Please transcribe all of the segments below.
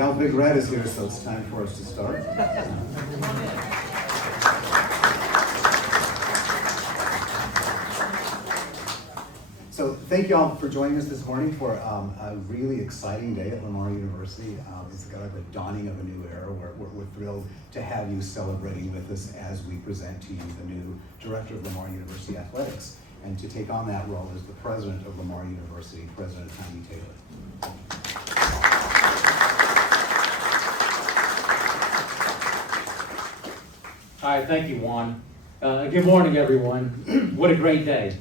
Gal Big Red is here, so it's time for us to start. So thank you all for joining us this morning for a really exciting day at Lamar University. It's kind of the dawning of a new era. We're thrilled to have you celebrating with us as we present to you the new director of Lamar University Athletics, and to take on that role as the president of Lamar University, President Tiny Taylor. Hi, thank you, Juan. Good morning, everyone. What a great day.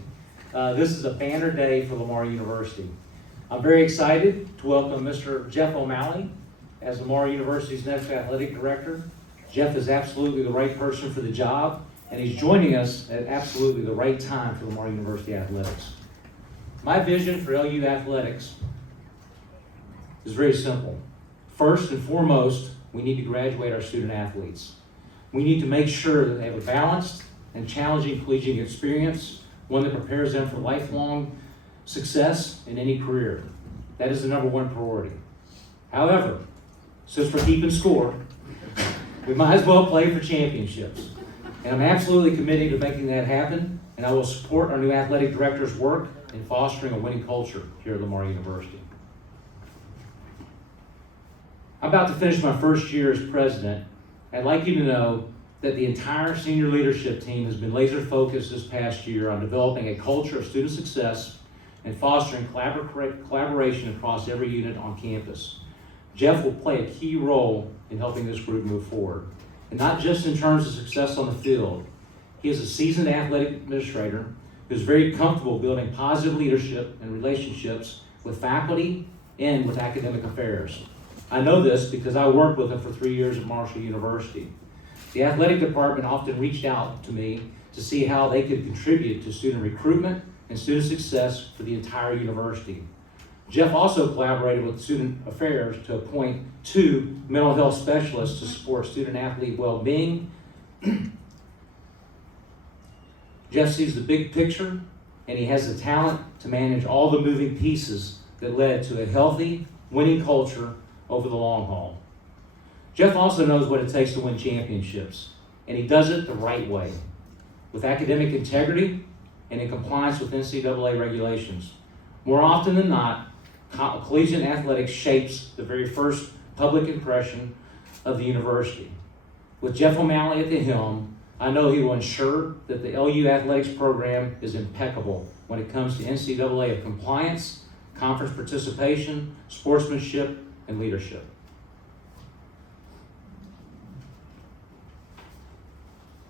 This is a banner day for Lamar University. I'm very excited to welcome Mr. Jeff O'Malley as Lamar University's next athletic director. Jeff is absolutely the right person for the job, and he's joining us at absolutely the right time for Lamar University Athletics. My vision for LU Athletics is very simple. First and foremost, we need to graduate our student athletes. We need to make sure that they have a balanced and challenging collegiate experience, one that prepares them for lifelong success in any career. That is the number one priority. However, since we're keeping score, we might as well play for championships. And I'm absolutely committed to making that happen, and I will support our new athletic director's work in fostering a winning culture here at Lamar University. I'm about to finish my first year as president. I'd like you to know that the entire senior leadership team has been laser focused this past year on developing a culture of student success and fostering collaboration across every unit on campus. Jeff will play a key role in helping this group move forward, and not just in terms of success on the field. He is a seasoned athletic administrator who's very comfortable building positive leadership and relationships with faculty and with academic affairs. I know this because I worked with him for 3 years at Marshall University. The athletic department often reached out to me to see how they could contribute to student recruitment and student success for the entire university. Jeff also collaborated with student affairs to appoint 2 mental health specialists to support student athlete well-being. Jeff sees the big picture, and he has the talent to manage all the moving pieces that led to a healthy, winning culture over the long haul. Jeff also knows what it takes to win championships, and he does it the right way, with academic integrity and in compliance with NCAA regulations. More often than not, collegiate athletics shapes the very first public impression of the university. With Jeff O'Malley at the helm, I know he will ensure that the LU athletics program is impeccable when it comes to NCAA of compliance, conference participation, sportsmanship, and leadership.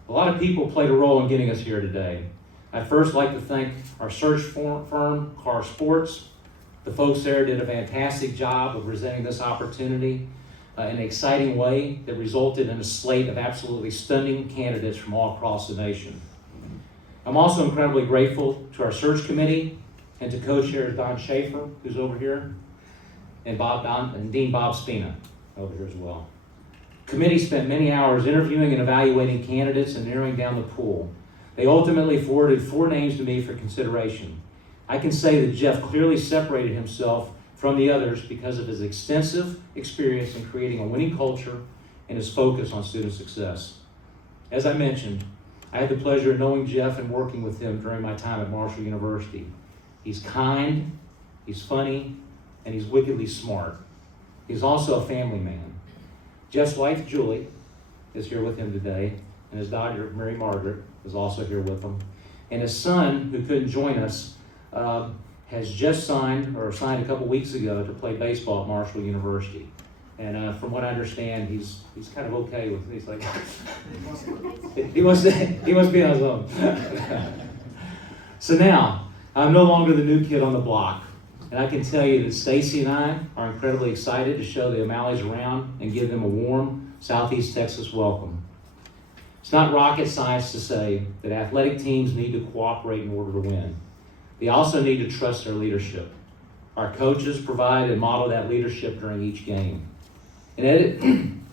A lot of people played a role in getting us here today. I'd first like to thank our search firm, Carr Sports. The folks there did a fantastic job of presenting this opportunity in an exciting way that resulted in a slate of absolutely stunning candidates from all across the nation. I'm also incredibly grateful to our search committee and to co-chairs Don Schaefer, who's over here, and Dean Bob Spina over here as well. Committee spent many hours interviewing and evaluating candidates and narrowing down the pool. They ultimately forwarded 4 names to me for consideration. I can say that Jeff clearly separated himself from the others because of his extensive experience in creating a winning culture and his focus on student success. As I mentioned, I had the pleasure of knowing Jeff and working with him during my time at Marshall University. He's kind, he's funny, and he's wickedly smart. He's also a family man. Jeff's wife, Julie, is here with him today, and his daughter, Mary Margaret, is also here with him. And his son, who couldn't join us, has just signed a couple weeks ago to play baseball at Marshall University. And from what I understand, he's kind of okay with it. He's like, he wants to be on his own. So now, I'm no longer the new kid on the block. And I can tell you that Stacy and I are incredibly excited to show the O'Malleys around and give them a warm Southeast Texas welcome. It's not rocket science to say that athletic teams need to cooperate in order to win. They also need to trust their leadership. Our coaches provide and model that leadership during each game. And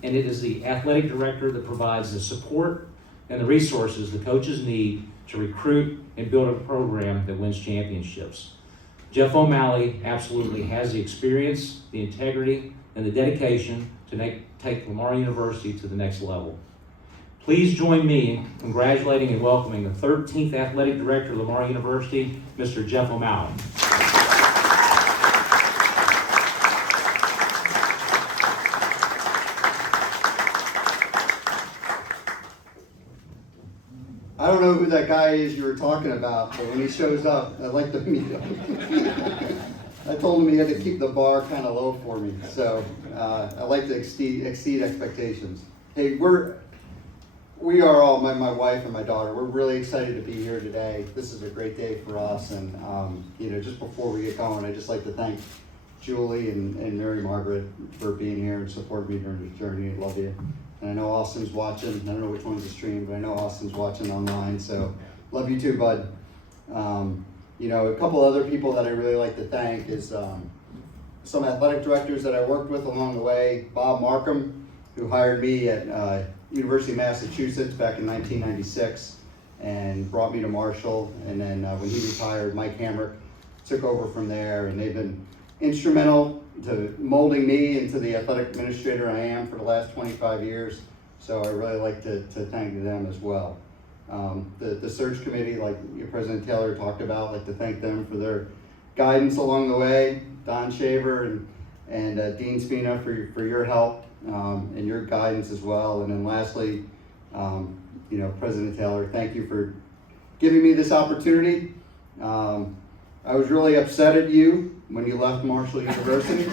it is the athletic director that provides the support and the resources the coaches need to recruit and build a program that wins championships. Jeff O'Malley absolutely has the experience, the integrity, and the dedication to take Lamar University to the next level. Please join me in congratulating and welcoming the 13th Athletic Director of Lamar University, Mr. Jeff O'Malley. I don't know who that guy is you were talking about, but when he shows up, I'd like to meet him. I told him he had to keep the bar kind of low for me, so I like to exceed expectations. Hey, we are all, my wife and my daughter, we're really excited to be here today. This is a great day for us, and just before we get going, I'd just like to thank Julie and Mary Margaret for being here and supporting me during this journey. I love you. And I know Austin's watching. I don't know which one's the stream, but I know Austin's watching online, so love you too, bud. A couple other people that I really like to thank is some athletic directors that I worked with along the way. Bob Markham, who hired me at University of Massachusetts back in 1996 and brought me to Marshall. And then when he retired, Mike Hamrick took over from there, and they've been instrumental to molding me into the athletic administrator I am for the last 25 years. So I really like to thank them as well. The search committee, like President Taylor talked about, I'd like to thank them for their guidance along the way. Don Shaver and Dean Spina for your help and your guidance as well. And then lastly, President Taylor, thank you for giving me this opportunity. I was really upset at you when you left Marshall University,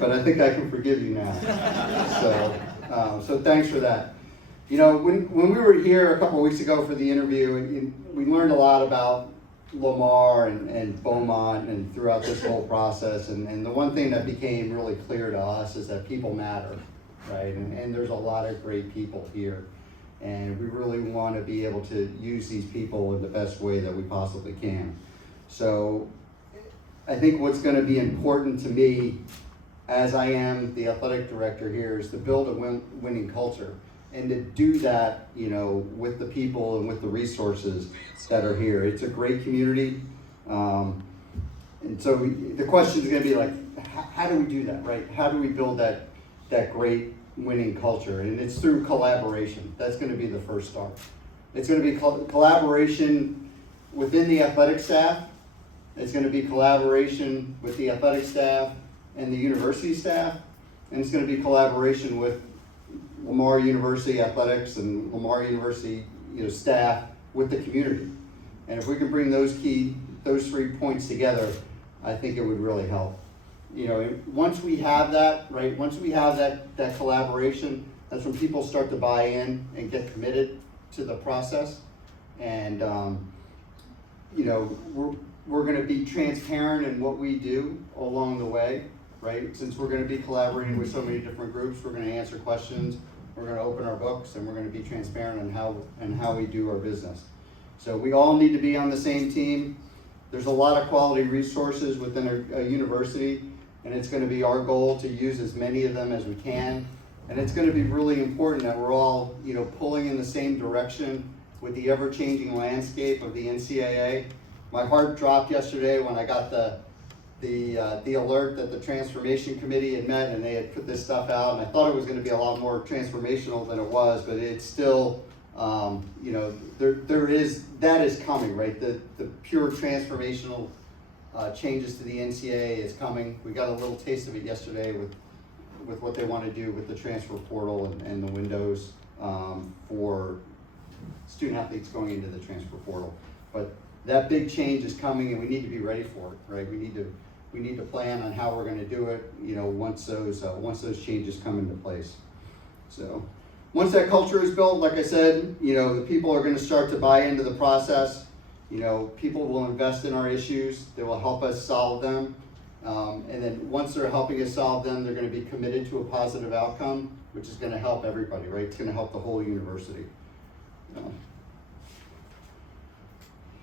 but I think I can forgive you now. So thanks for that. When we were here a couple of weeks ago for the interview, we learned a lot about Lamar and Beaumont and throughout this whole process. And the one thing that became really clear to us is that people matter, right? And there's a lot of great people here. And we really want to be able to use these people in the best way that we possibly can. So I think what's going to be important to me as I am the athletic director here is to build a winning culture, and to do that, with the people and with the resources that are here. It's a great community. And so the question is going to be like, how do we do that, right? How do we build that great winning culture? And it's through collaboration. That's going to be the first start. It's going to be collaboration within the athletic staff. It's going to be collaboration with the athletic staff and the university staff. And it's going to be collaboration with Lamar University athletics and Lamar University staff with the community. And if we can bring those 3 points together, I think it would really help. Once we have that, right, once we have that collaboration, that's when people start to buy in and get committed to the process. And we're going to be transparent in what we do along the way, right? Since we're going to be collaborating with so many different groups, we're going to answer questions, we're going to open our books, and we're going to be transparent on how we do our business. So we all need to be on the same team. There's a lot of quality resources within a university, and it's going to be our goal to use as many of them as we can. And it's going to be really important that we're all, pulling in the same direction with the ever-changing landscape of the NCAA. My heart dropped yesterday when I got the alert that the transformation committee had met and they had put this stuff out, and I thought it was going to be a lot more transformational than it was, but it's still, that is coming, right? The pure transformational changes to the NCAA is coming. We got a little taste of it yesterday with what they want to do with the transfer portal and the windows for student athletes going into the transfer portal. But that big change is coming, and we need to be ready for it, right? We need to plan on how we're going to do it, once those changes come into place. So once that culture is built, like I said, the people are going to start to buy into the process. People will invest in our issues. They will help us solve them. And then once they're helping us solve them, they're going to be committed to a positive outcome, which is going to help everybody, right? It's going to help the whole university.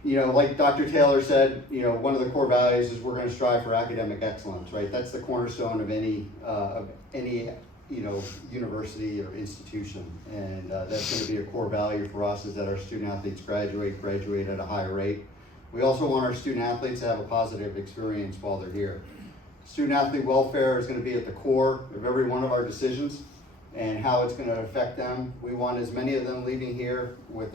Like Dr. Taylor said, one of the core values is we're going to strive for academic excellence, right? That's the cornerstone of any university or institution. And that's going to be a core value for us, is that our student athletes graduate at a high rate. We also want our student athletes to have a positive experience while they're here. Student athlete welfare is going to be at the core of every one of our decisions and how it's going to affect them. We want as many of them leaving here with